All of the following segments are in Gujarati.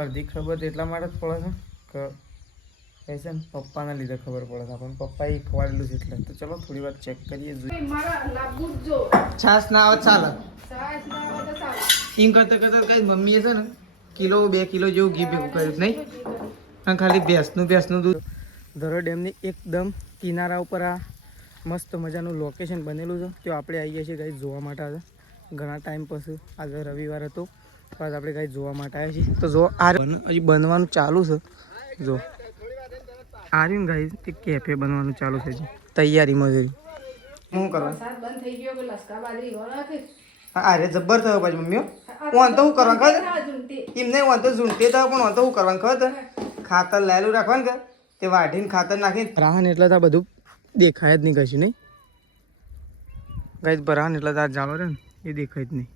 અડધી ખબર તો એટલા માટે જ પડે છે કે છે ને પપ્પાના લીધે ખબર પડે છે આપણને. પપ્પાએ ખવાડેલું છે એટલે. તો ચલો થોડી વાર ચેક કરીએ. છાસ ના આવે ચાલે. એમ કરતા કરતા કઈ મમ્મીએ છે ને કિલો 2 કિલો જેવું ઘી ભેગું કર્યું નહીં. અને ખાલી ભેંસનું દૂધ. ધરો ડેમની એકદમ કિનારા ઉપર આ મસ્ત મજાનું લોકેશન બનેલું છે. તો આપણે આવીએ છીએ ગાઈસ જોવા માટે. આજે ઘણા ટાઈમ પછી આજે રવિવાર હતો તો આજે આપણે ગાઈસ જોવા માટે આવ્યા છીએ. તો જો આ હજી બનવાનું ચાલુ છે. જો આ રહ્યું ગાઈસ એક કેફે બનવાનું ચાલુ છે. તૈયારીમાં છે. શું કરવાનું? અરે જબ્બર થયો પાછી મમ્મીઓ. હું તો શું કરવાનું ખબર એમ નહીં વાંધો ઝૂંટે થયો પણ વાંધો શું કરવાનું ખબર ખાતર લાયેલું રાખવાનું કે તે વાઢીને ખાતર નાખી ભરાહન એટલે તો બધું દેખાય જ નહીં કશું નહીં ગાઈસ. ભરાહન એટલે તો જાણો રહે ને એ દેખાય જ નહીં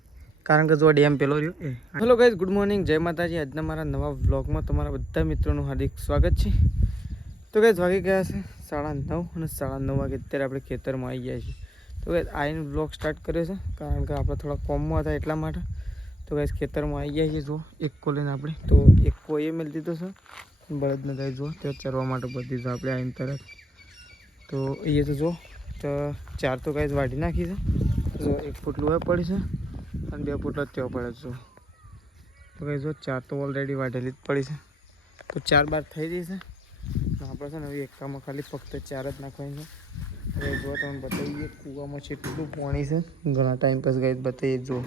કારણ કે જો ડેમ પેલો રહ્યો એ. હેલો ગાઈસ, ગુડ મોર્નિંગ, જય માતાજી. આજના મારા નવા વ્લોગમાં તમારા બધા મિત્રોનું હાર્દિક સ્વાગત છે. તો ગાઈસ વાગી ગયા છે 9:30 અને 9:30 વાગે અત્યારે આપણે ખેતરમાં આવી ગયા છીએ. તો ગાઈસ આઈને વ્લોગ સ્ટાર્ટ કર્યો છે કારણ કે આપણે થોડા કોમમાં હતા એટલા માટે. તો ગાઈસ ખેતરમાં આવી ગયા છીએ. જો એકો લઈને આપણે તો એકો એ મેળ દીધો છે બળદને થાય. જો ત્યાં ચરવા માટે બધી દીધું આપણે આવીને તરત. તો એ તો જો તો 4 તો ગાઈસ વાઢી નાખી છે. જો 1 પોટલું હવે પડી છે અને 2 પોટલા ત્યાં પડે છે. તો ગાઈસ જો 4 તો ઓલરેડી વાઢેલી જ પડી છે. તો 4 બાર થઈ જશે. આપણે છે ને હવે એકામાં ખાલી ફક્ત 4 જ નાખવાની છે. હવે જો તમે બતાવીએ કૂવામાં કેટલું પાણી છે. ઘણા ટાઈમ પછી ગાઈસ બતાવીએ. જો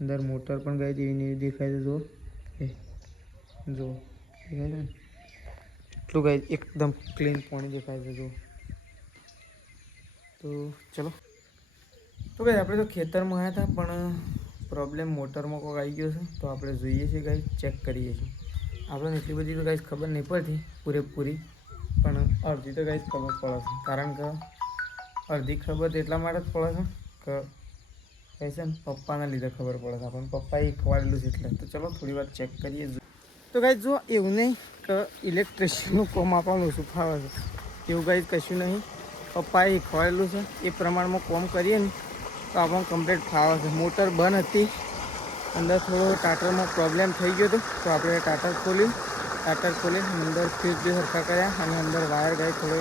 અંદર મોટર પણ ગાઈસ એવી દેખાય છે. જો એ જો દેખાય છે ને એટલું ગાઈસ એકદમ ક્લીન પાણી દેખાય છે. જો તો ચલો. તો ગાઈસ આપણે તો ખેતરમાં આવ્યા હતા પણ પ્રોબ્લેમ મોટરમાં કોઈક આવી ગયો છે. તો આપણે જોઈએ છીએ ગાઈસ, ચેક કરીએ છીએ. આપણને એટલી બધી તો ગાઈસ ખબર નહીં પડતી પૂરેપૂરી, પણ અડધી તો ગાઈસ ખબર પડે છે કારણ કે અડધી ખબર તો એટલા માટે જ પડે છે કે છે ને પપ્પાના લીધે ખબર પડે છે આપણને. પપ્પાએ ખવાડેલું છે એટલે. તો ચલો થોડી વાર ચેક કરીએ. તો ગાઈસ જો એવું નહીં કે ઇલેક્ટ્રિશિયનનું કામ આપણને ઓછું ફાવે છે એવું ગાઈસ કશું નહીં. પપ્પાએ ખવાડેલું છે એ પ્રમાણમાં કામ કરીએ ને તો આપણને કમ્પ્લીટ ફાવે છે. મોટર બંધ હતી, અંદર થોડો ટાટરમાં પ્રોબ્લેમ થઈ ગયો હતો તો આપણે ટાટર ખોલી અંદર ફ્યુઝ બી સરખા કર્યા અને અંદર વાયર ગાય થોડો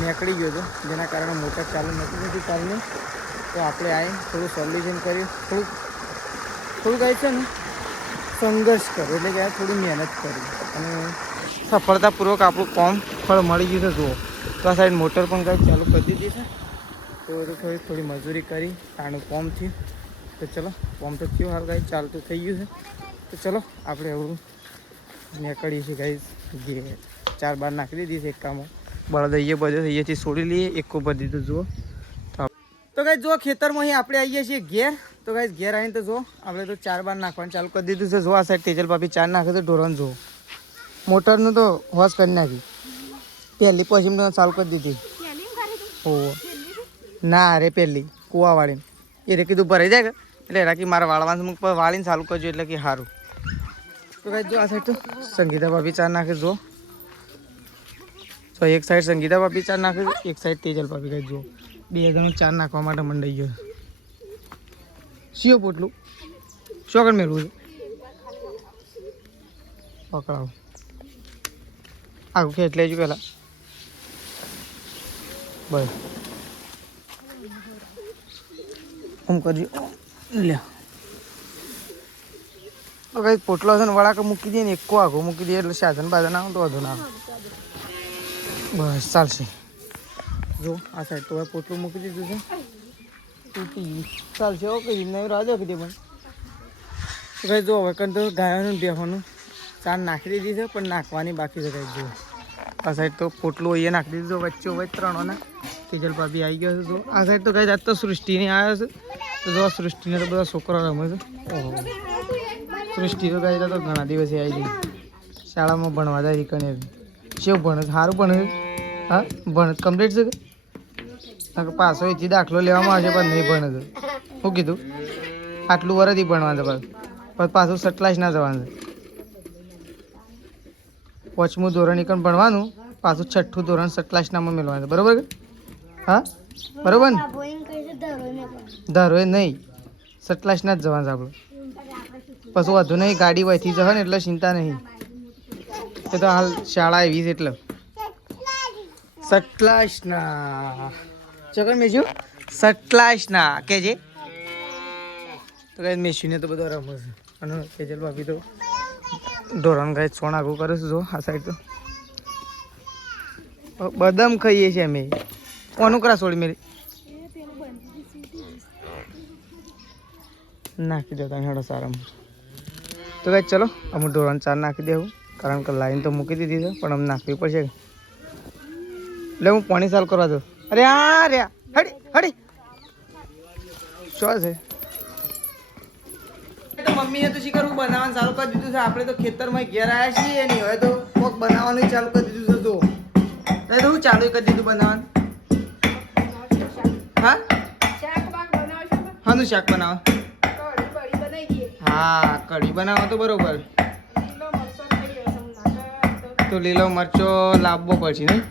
નીકળી ગયો હતો જેના કારણે મોટર ચાલુ નથી ચાલુ. તો આપણે આવીને થોડું સોલ્યુશન કર્યું. થોડું ગાય છે ને સંઘર્ષ કર્યો એટલે કે થોડી મહેનત કરી અને સફળતાપૂર્વક આપણું કામ ફળ મળી ગયું છે. જુઓ તો આ સાઈડ મોટર પણ ગાય ચાલુ કરી દીધી છે. તો થોડી મજૂરી કરી આનું કામ થયું. તો ચલો કોમ તો થયું હાલ ગાઈસ, ચાલતું થઈ ગયું છે. તો ચલો આપણે એવું નીકળીએ છીએ ગાઈસ. ઘેર 4 બાર નાખી દીધી છે એકામાં. બળદ અહીંયા બધે અહીંયાથી છોડી લઈએ. એકો ભરી દીધું. જુઓ તો ગાઈસ જો ખેતરમાં અહીં આપણે આવીએ છીએ ઘેર. તો ગાઈસ ઘેર આવીને તો જો આપણે તો 4 બાર નાખવાનું ચાલુ કરી દીધું છે. જો આ સાઈડ તેજલ ભાભી 4 નાખે તો ઢોરણ જુઓ મોટરનું તો હોશ કરી નાખી. પહેલી પછી ચાલુ કરી દીધી. ઓ ના અરે પહેલી કૂવાવાળી એ રે કીધું ભરાઈ જાય એટલે રાખી મારા વાળવાનું વાળીને ચાલુ કરજો એટલે કે સારું. તો ભાઈ જો આ સાઈડ તો સંગીતા ભાભી 4 નાખે. જો તો એક સાઈડ સંગીતા ભાભી 4 નાખે, એક સાઈડ તેજલ ભાભી. કઈ જો 2 જણું 4 નાખવા માટે મંડાઈ ગયો. શિયો પોટલું શું આગળ મેળવું છે પકડાવો આવું ખેંચ લેજો પેલા બસ આમ કરજો લે. તો કઈ પોટલો છે ને વળાક મૂકી દઈએ ને એકો આખો મૂકી દઈએ એટલે સાધન બાધન આવે તો વધુ ના આવે. બસ ચાલશે. જો આ સાઈડ તો પોટલું મૂકી દીધું છે. તૂટી ચાલશે. ઓકે નહીં રાજો કીધી પણ તો કઈ જો હવે કંઈ તો ગાયોનું બેસવાનું 4 નાખી દીધી છે પણ નાખવાની બાકી છે. કઈ જો આ સાઈડ તો પોટલું અહીંયા નાખી દીધું. વચ્ચે હવે 3 તેજલ ભાભી આવી ગયો છે. જો આ સાઈડ તો કઈ આજ તો સૃષ્ટિની આવ્યો છે. તો જો સૃષ્ટિને તો બધા છોકરા રમે છે. ઓહો સૃષ્ટિ તો કઈ તો ઘણા દિવસે આવી ગઈ. શાળામાં ભણવા જાય કને શું ભણે સારું ભણે. હા ભણે કમ્પ્લીટ છે કે પાછો એથી દાખલો લેવામાં આવશે પણ નહીં ભણે છે. શું કીધું આટલું વર્ષથી ભણવાનું છે પણ પાછું 7 ક્લાસ ના જવાનું છે. 5મું ધોરણ એકણ ભણવાનું પાછું 6ઠું ધોરણ 7 ક્લાસનામાં મેળવાનું છે. બરાબર કે હા બરાબર ને ધારો એ નહીં 7 ક્લાસના જ જવાનું છે આપણે. પછી વધુ નહીં ગાડી વહીથી જશે ને એટલે ચિંતા નહીં. એ તો હાલ શાળા એવી છે એટલે સટલાસના ચકન મેસ્યું સટલાસના કે છે તો કઈ મેસ્યુને તો બધો રમે છે અને કેજલ ભાભી તો ઢોરણ ગાય સોણ આગું કરે છે. જો આ સાઈડ તો બદામ ખાઈએ છીએ અમે. કોનું કરા છોડી મેરી નાખી દો તમે હેડો સારામાં. તો કઈ ચલો અમુક ઢોરણ 4 નાખી દેવું કારણ કે લાઈન તો મૂકી દીધી છે પણ અમને નાખવી પડશે. એટલે હું પાણી ચાલુ કરવા દઉં. અરે આ રે હડી હડી શું છે મમ્મીએ તો શીખરવું બનાવવાનું ચાલુ કરી દીધું છે. આપણે તો ખેતરમાં ઘેર આવ્યા છીએ નહીં હવે તો કોક બનાવવાનું ચાલુ કરી દીધું છે. તો હું ચાલુ કરી દીધું બનાવવાનું. હા હાનું શાક બનાવો? હા કઢી બનાવો તો બરોબર. તો લીલો મરચો લાવવો પડશે નહીં?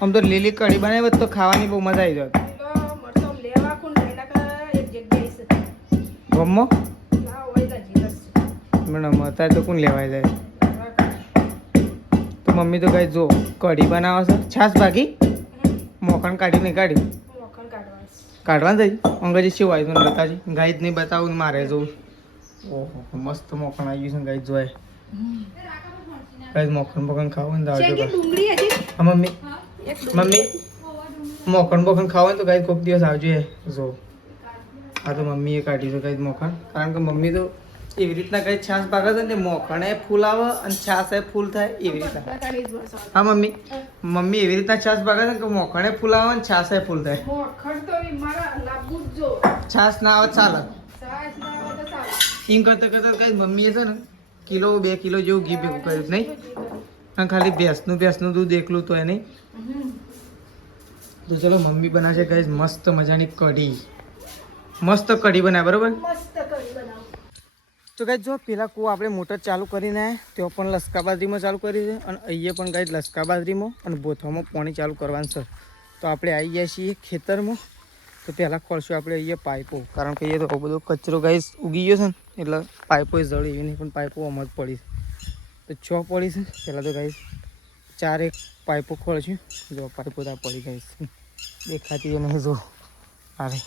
આમ તો લીલી કઢી બનાવી તો ખાવાની બહુ મજા આવી જાય. ગમો મેડમ અત્યારે તો કોણ લેવાય જાય. તો મમ્મી તો કઈ જો કઢી બનાવે છે. છાશ ભાગી મોખણ કાઢી નહીં કાઢી કાઢવાનું થઈ અંગ્રેજી શું આવી મને બતાવજી. ગાય જ નહીં બતાવું મારે જોવું. ઓહો મસ્ત મોખણ આવી ગયું છે ગાય જોવાય. ગાય મોખણ બોખણ ખાવું ને મમ્મી મમ્મી મોખણ બોખણ ખાવું ને તો ગાય કોઈક દિવસ આવજો. જો આ તો મમ્મીએ કાઢી છે ગાય મોખણ કારણ કે મમ્મી તો એવી રીતના કઈ છાશ ભાગે છે ને મોખણે ફૂલ આવે અને છાશ એ ફૂલ થાય એવી રીતના. હા મમ્મી મમ્મી એવી રીતના છાશ ભાગે છે કે મોખણે ફૂલ આવે ને છાશ એ ફૂલ થાય. છાશ ના આવે ચાલે એમ કરતા કરતા કઈ મમ્મીએ છે ને કિલો 2 કિલો જેવું ઘી ભેગું કર્યું નહીં અને ખાલી ભેંસનું દૂધ એકલું તો એ નહીં. તો ચલો મમ્મી બનાવશે કઈ મસ્ત મજાની કઢી. મસ્ત કઢી બનાવે બરોબર. તો ગાઈસ જો પેલા કૂવા આપણે મોટર ચાલુ કરીને ત્યાં પણ લસકા બાજરીમાં ચાલુ કરી છે અને અહીંયા પણ ગાઈસ લસકા બાજરીમાં અને બોથામાં પાણી ચાલુ કરવાનું છે. તો આપણે આવી ગયા છીએ ખેતરમાં. તો પહેલાં ખોલશું આપણે અહીંયા પાઇપો કારણ કે એ તો બધો કચરો ગાઈસ ઉગી ગયો છે ને એટલે પાઇપો જળી એવી નહીં પણ પાઇપો આમ જ પડી છે. તો 6 પડી છે પહેલાં તો ગાઈસ 4 પાઇપો ખોલશું. જો પાઇપો ત્યાં પડી ગાઈસ દેખાતી એ નહીં જો અરે.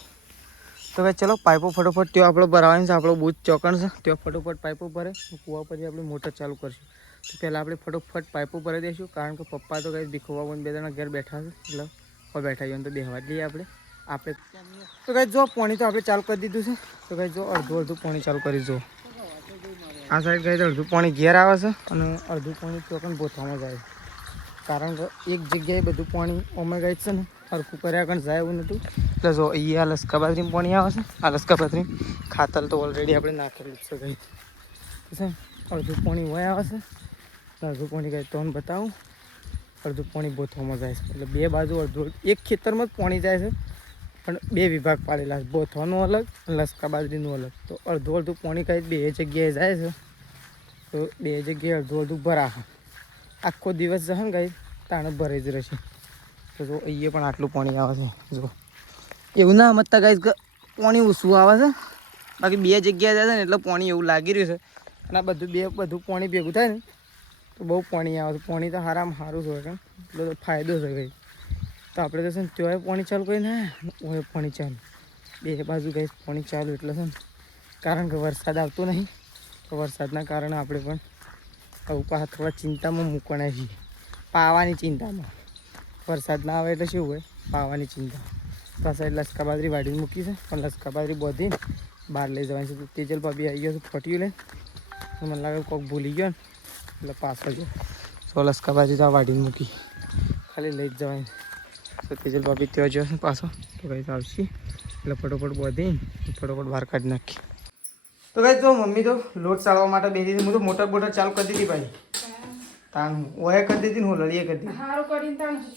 તો ભાઈ ચલો પાઇપો ફટોફટ ત્યાં આપણે ભરાવાની છે. આપણો બૂથ ચોકણ છે ત્યાં ફટોફટ પાઇપો ભરે કૂવા પછી આપણે મોટર ચાલુ કરશું. તો પહેલાં આપણે ફટોફટ પાઇપો ભરી દઈશું કારણ કે પપ્પા તો કંઈ ભીખવા બંધ 2 જણા ઘેર બેઠા છે એટલે હવે બેઠા જઈએ તો બેહવા જ દઈએ આપણે. તો કંઈ જો પાણી તો આપણે ચાલુ કરી દીધું છે. તો કંઈ જો અડધું પાણી ચાલુ કરી જો આ સાઈડ ગઈ તો અડધું પાણી ઘેર આવે છે અને અડધું પાણી ચોકણ બોથામાં જાય છે કારણ કે એક જગ્યાએ બધું પાણી અમે ગઈ છે ને હરખું કર્યા કારણ જાય એવું નહોતું. એટલે જો અહીંયા લસકા બાજરીમાં પાણી આવે છે. આ લસકા બાજરી ખાતર તો ઓલરેડી આપણે નાખેલું છે ગઈ છે. અડધું પાણી હોય આવે છે અડધું પાણી ગઈ તો બતાવું. અડધું પાણી બોથવામાં જાય છે એટલે 2 બાજુ અડધું એક ખેતરમાં જ પાણી જાય છે પણ 2 વિભાગ પાડેલા છે. બોથવાનું અલગ અને લસકા બાજરીનું અલગ. તો અડધું પાણી કઈ 2 જગ્યાએ જાય છે. તો 2 જગ્યાએ અડધું ભરાશે. આખો દિવસ જશે ને ગાઈ તાણે ભરાઈ જ રહેશે. તો જો અહીંયા પણ આટલું પાણી આવે છે. જો એવું ના સમજતા ગાઈસ કે પાણી ઓછું આવે છે બાકી 2 જગ્યાએ જાય છે ને એટલે પાણી એવું લાગી રહ્યું છે અને આ બધું પાણી ભેગું થાય ને તો બહુ પાણી આવે છે. પાણી તો સારામાં સારું છે એટલે તો ફાયદો છે ગઈ. તો આપણે તો છે ને ત્યાં પાણી ચાલુ કરીને ઓય પાણી ચાલુ 2 બાજુ ગઈ પાણી ચાલુ એટલે છે ને કારણ કે વરસાદ આવતો નહીં તો વરસાદના કારણે આપણે પણ આવું પાછા થોડા ચિંતામાં મૂકવાના છીએ. પાવાની ચિંતામાં વરસાદ ના આવે એટલે શું હોય પાવાની ચિંતા. તો આ સાઈડ લસકા બાજરી વાઢીને મૂકી છે પણ લસકા બાજરી બધીને બહાર લઈ જવાની છે. તો તેજલ ભાભી આવી ગયો છે ફટ્યું લઈને મને લાગે કોઈક ભૂલી ગયો ને એટલે પાછળ ગયો. તો લસકા બાજરી તો આ વાઢીને મૂકી ખાલી લઈ જ જવાની. તો તેજલ ભાભી ત્યાં જશે પાછો તો કંઈ આવશે એટલે ફટોફટ બધીને ફટોફટ બહાર કાઢી નાખી. તો કંઈ જો મમ્મી તો લોટ ચાળવા માટે બેસી હતી. હું તો મોટર ચાલુ કરી દીધી ભાઈ તાણ ઓહે કરી દીધી ને હું લડીએ કરી દીધી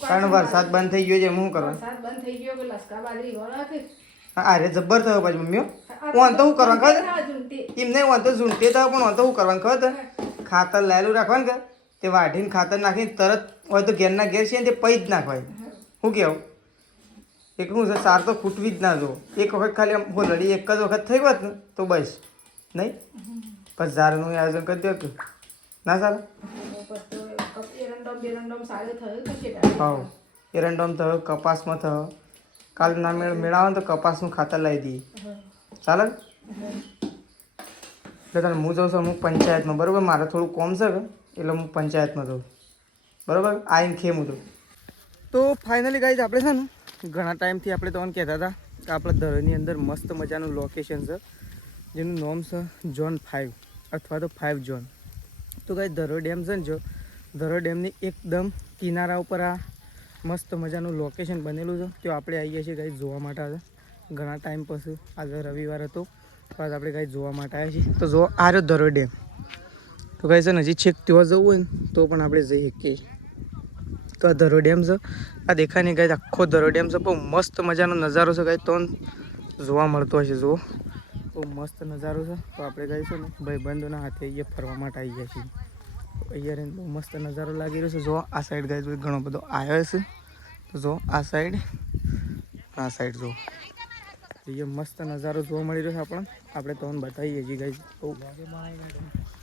કારણ વરસાદ બંધ થઈ ગયો છે હું કરવાનું અરે જબ્બર થયો પછી મમ્મીઓ ઓન તો શું કરવાનું ખબર એમ નહીં ઓન તો ઝૂંટે થયો પણ ઓન તો શું કરવાનું ખબર ખાતર લાયેલું રાખવાનું કે તે વાઢીને ખાતર નાખીને તરત હોય તો ઘેરના ઘેર છે ને તે પૈ જ નાખવાય. શું કહેવું એકલું છે સાર તો ખૂટવી જ ના જો એક વખત ખાલી આમ લડી એક જ વખત થઈ હોત ને તો બસ નહીં પછી ઝાડનું આયોજન કરી દો કે ના ચાલે હા એરંડોમ થયો કપાસમાં થયો કાલ ના મેળાવે ને તો કપાસનું ખાતર લાવી દઈએ ચાલે એટલે તને હું જાઉં છું અમુક પંચાયતમાં બરાબર મારે થોડું કોમ છે કે એટલે હું પંચાયતમાં જાઉં બરાબર આવીને ખેમ હું તો ફાઇનલી ગાઈઝ આપણે છે ને ઘણા ટાઈમથી આપણે તમને કહેતા હતા કે આપણા ધરની અંદર મસ્ત મજાનું લોકેશન છે જેનું નામ છે ઝોન 5 અથવા તો 5 ઝોન તો ગાઈઝ ધરો ડેમ છે ને જો ધરો ડેમની એકદમ કિનારા ઉપર આ મસ્ત મજાનું લોકેશન બનેલું છે તો આપણે આવીએ છીએ ગાઈઝ જોવા માટે આજે ઘણા ટાઈમ પછી આજે રવિવાર હતો તો આજે આપણે ગાઈઝ જોવા માટે આવ્યા છીએ તો જો આ રહ્યો ધરો ડેમ તો ગાઈઝ છે ને હજી છેક ત્યાં જવું હોય ને તો પણ આપણે જઈ શકીએ તો આ ધરો ડેમ છે આ દેખાય નહીં ગાઈઝ આખો ધરો ડેમ છે બહુ મસ્ત મજાનો નજારો છે ગાઈઝ તો જોવા મળતો હશે જુઓ બહુ મસ્ત નજારો છે તો આપણે ગાઈઝ છે ને ભાઈબંધોના હાથે અહીંયા ફરવા માટે આવી ગયા છીએ અહીંયા રહીને બહુ મસ્ત નજારો લાગી રહ્યો છે જો આ સાઈડ ગાઈઝ ઘણો બધો આવ્યો છે તો જો આ સાઈડ જો અહીંયા મસ્ત નજારો જોવા મળી રહ્યો છે આપણે તમને બતાવીએ છીએ ગાઈઝ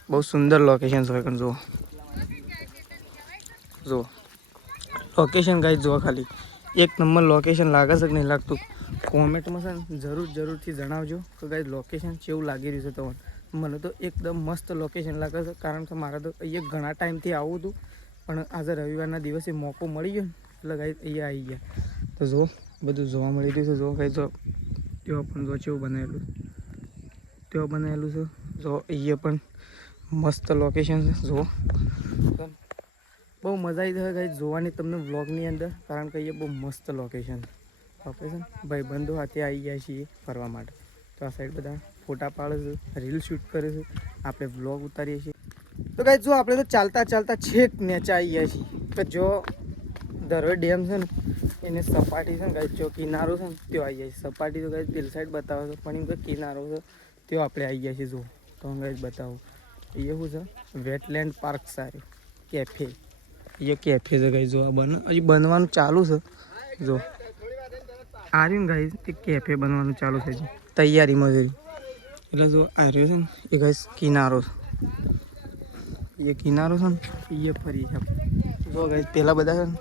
બહુ સુંદર લોકેશન છે જુઓ લોકેશન ગાઈઝ જુઓ ખાલી એક નંબર લોકેશન લાગે છે કે નહીં લાગતું કોમેન્ટમાં છે ને જરૂરથી જણાવજો કે ગાઈઝ લોકેશન કેવું લાગી રહ્યું છે તમને મને તો એકદમ મસ્ત લોકેશન લાગે છે કારણ કે મારે તો અહીંયા ઘણા ટાઈમથી આવું હતું પણ આજે રવિવારના દિવસે મોકો મળી ગયો ને એટલે ગાઈઝ અહીંયા આવી ગયા તો જો બધું જોવા મળી રહ્યું છે જો ગાઈઝ જો તેઓ પણ જો કેવું બનાવેલું છે જો અહીંયા પણ મસ્ત લોકેશન છે જો બહુ મજા આવી જશે ગાઈઝ જોવાની તમને વ્લોગની અંદર કારણ કે અહીંયા બહુ મસ્ત લોકેશન આપણે છે ને ભાઈબંધો હાથે આવી ગયા છીએ ફરવા માટે તો આ સાઈડ બધા ફોટા પાડે છે રીલ શૂટ કરે છે આપણે વ્લોગ ઉતારીએ છીએ તો ગાઈઝ જો આપણે તો ચાલતા છેક નેચા આવી ગયા છીએ કે જો ધરો ડેમ છે ને એને સપાટી છે ને ગાઈઝ જો કિનારો છે ને ત્યાં આવી જાય છે સપાટી તો ગાઈઝ પેલી સાઈડ બતાવે છે પણ એમ કે કિનારો છે ત્યાં આપણે આવી ગયા છીએ જો તો હું ગાઈઝ બતાવું એ શું છે વેટલેન્ડ પાર્ક સારું કેફે એ કેફે છે ગાઈઝ જો આ હજી બનવાનું ચાલુ છે જો આ રહ્યું ગાઈઝ એ કેફે બનવાનું ચાલુ છે તૈયારીમાં જઈ એટલે જો આ રહ્યું છે ને એ ગાઈઝ કિનારો છે એ કિનારો છે ને એ ફરી છે જો ગાઈઝ પહેલાં બધા છે ને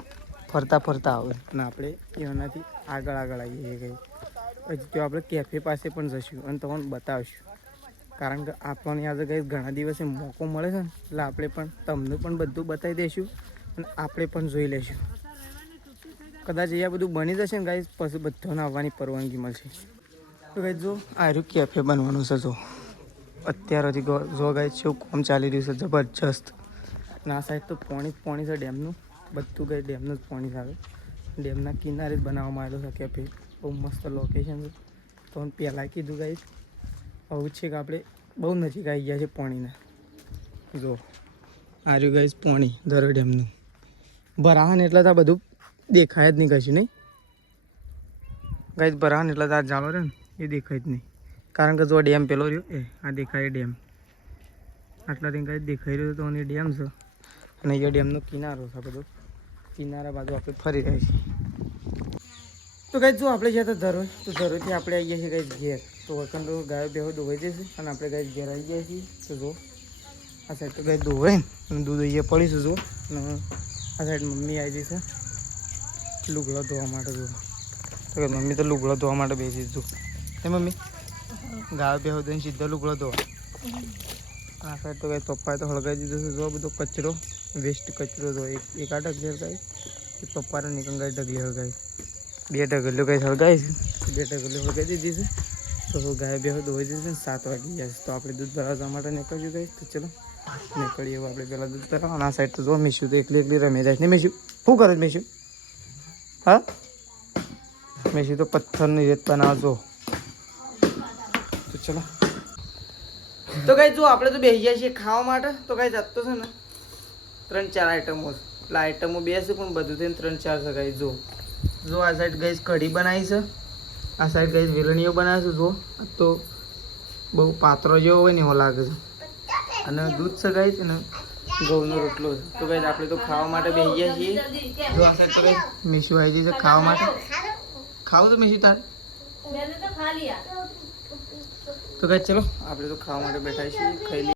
ફરતા આવે અને આપણે એનાથી આગળ આવીએ છીએ ગાઈઝ હજી તો આપણે કેફે પાસે પણ જઈશું અને તમને બતાવીશું કારણ કે આપણને આજે ગાઈઝ ઘણા દિવસે મોકો મળે છે ને એટલે આપણે પણ તમને પણ બધું બતાવી દઈશું અને આપણે પણ જોઈ લઈશું કદાચ અહીંયા બધું બની જશે ને ગાઈઝ પછી બધાને આવવાની પરવાનગી મળશે તો ગાઈઝ જો આ રહ્યું કેફે બનવાનું છે જો અત્યારથી જો ગાઈઝ શું કામ ચાલી રહ્યું છે જબરજસ્ત અને આ સાઈડ તો પાણી છે ડેમનું બધું ગાઈઝ ડેમનું જ પાણી આવે ડેમના કિનારે જ બનાવવામાં આવેલું છે કેફે બહુ મસ્ત લોકેશન છે તો પહેલાં કીધું ગાઈઝ આવું છે કે આપણે બહુ નજીક આવી ગયા છે પાણીના જો આ રહ્યું ગાઈઝ પાણી ધરો ડેમનું ભરાહન એટલે તો આ બધું દેખાય જ નહીં કશું નહીં ગાઈઝ ભરાહન એટલે તો આ જાળો રહે ને એ દેખાય જ નહીં કારણ કે જો ડેમ પેલો રહ્યો એ આ દેખાય ડેમ આટલાથી ગાઈઝ દેખાઈ રહ્યો તો અને ડેમ છે અને અહીંયા ડેમનો કિનારો છે બધો કિનારા બાજુ આપણે ફરી રહ્યા છીએ તો ગાઈઝ જો આપણે જ્યાં તો ધરો તો ધરોથી આપણે આવીએ છીએ ગાઈઝ ઘેર તો વખત તો ગાયો બેહો દોવાઈ જશે અને આપણે ગાઈઝ ઘેર આવી ગયા છીએ તો જો આ સાઈડ તો ગાય દોવાય ને અને દૂધ અહીંયા પડીશું જો અને આ સાઈડ મમ્મી આવી જશે લુગડા ધોવા માટે જો તો મમ્મી તો લુગડા ધોવા માટે બેસી જો હે મમ્મી ગાયો બેહો દઈને સીધા લુગડા ધોવા આ સાઈડ તો ગાય પપ્પાએ તો હળગાવી દીધો છે જો બધો કચરો વેસ્ટ કચરો જો એક આ ઢગલી હળગાવી પપ્પાને નીકળ ગાય ઢગલી હળગાવી બે ઢગલીઓ ગાય હળગાવી છે બે ઢગલીઓ હળગાવી દીધી છે તો ગાય બેહો ધોવાઈ દીધી છે 7 વાગી ગયા છે તો આપણે દૂધ ભરાવવા માટે નીકળ્યું ગાય તો ચલો નીકળીએ એવું આપણે પહેલાં દૂધ ભરાવવા અને આ સાઈડ તો જો મીશું તો એકલી રમી જાય નહીં મીશું શું કરે મીશું હા મીશું તો પથ્થરની રેત બનાવજો તો ચલો તો ગાઈઝ જો આપણે તો બેસી ગયા છીએ ખાવા માટે તો ગાઈઝ આજ તો છે ને 3-4 આઈટમો છે એટલે આઈટમો બે છે પણ બધું થઈને 3-4 છે ગાઈઝ જો આ સાઈડ ગાઈઝ કઢી બનાવી છે આ સાઈડ ગાઈઝ વેલણીઓ બનાવે છે જો તો બહુ પાત્રો જેવો હોય ને એવો લાગે છે અને દૂધ છે ગાઈઝ અને ઘઉંનો રોટલો છે તો ગાઈઝ આપણે તો ખાવા માટે બેસી ગયા છીએ જો આ સાઈડ તો ગાઈઝ મીશુ આવી છે ખાવા માટે ખાવું તો મીશુ તારે તો ગાઈઝ ચલો આપણે તો ખાવા માટે બેઠા છીએ ખાઈ લઈએ